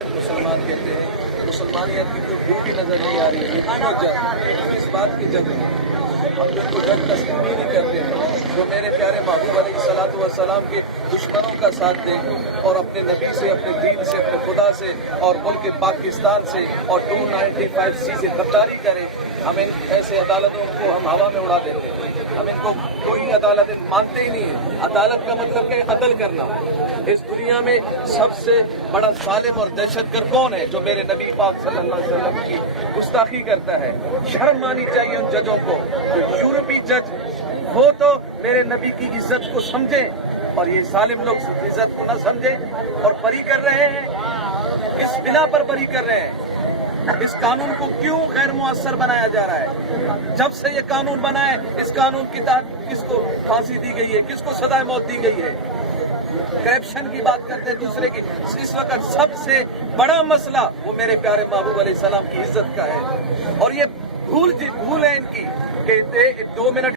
مسلمان کہتے ہیں مسلمانیت کی کوئی بھوک نظر نہیں آ رہی ہے، کیوں جنگ کس بات کی جنگ ہے؟ ہم ان کو جنگ تسلیم ہی نہیں کرتے ہیں جو میرے پیارے محبوب علیہ الصلوۃ والسلام کے دشمنوں کا ساتھ دیں اور اپنے نبی سے، اپنے دین سے، اپنے خدا سے اور ملک پاکستان سے اور 295C سے غداری کریں. ہم ان ایسے عدالتوں کو ہم ہوا میں اڑا دیتے ہیں. ہم ان کو کوئی عدالت مانتے ہی نہیں ہیں. عدالت کا مطلب کہ عدل کرنا. اس دنیا میں سب سے بڑا ظالم اور دہشت گرد کون ہے؟ جو میرے نبی پاک صلی اللہ علیہ وسلم کی گستاخی کرتا ہے. شرم آنی چاہیے ان ججوں کو. یورپی جج ہو تو میرے نبی کی عزت کو سمجھیں اور یہ ظالم لوگ عزت کو نہ سمجھیں اور بری کر رہے ہیں. اس بنا پر بری کر رہے ہیں. اس قانون کو کیوں غیر مؤثر بنایا جا رہا ہے؟ جب سے یہ قانون بنا ہے اس قانون کی تحت کس کو پھانسی دی گئی ہے؟ کس کو سزائے موت دی گئی ہے؟ کرپشن کی بات کرتے ہیں دوسرے کی. اس وقت سب سے بڑا مسئلہ وہ میرے پیارے محبوب علیہ السلام کی عزت کا ہے. اور یہ بھول ہے ان کی کہ 2 منٹ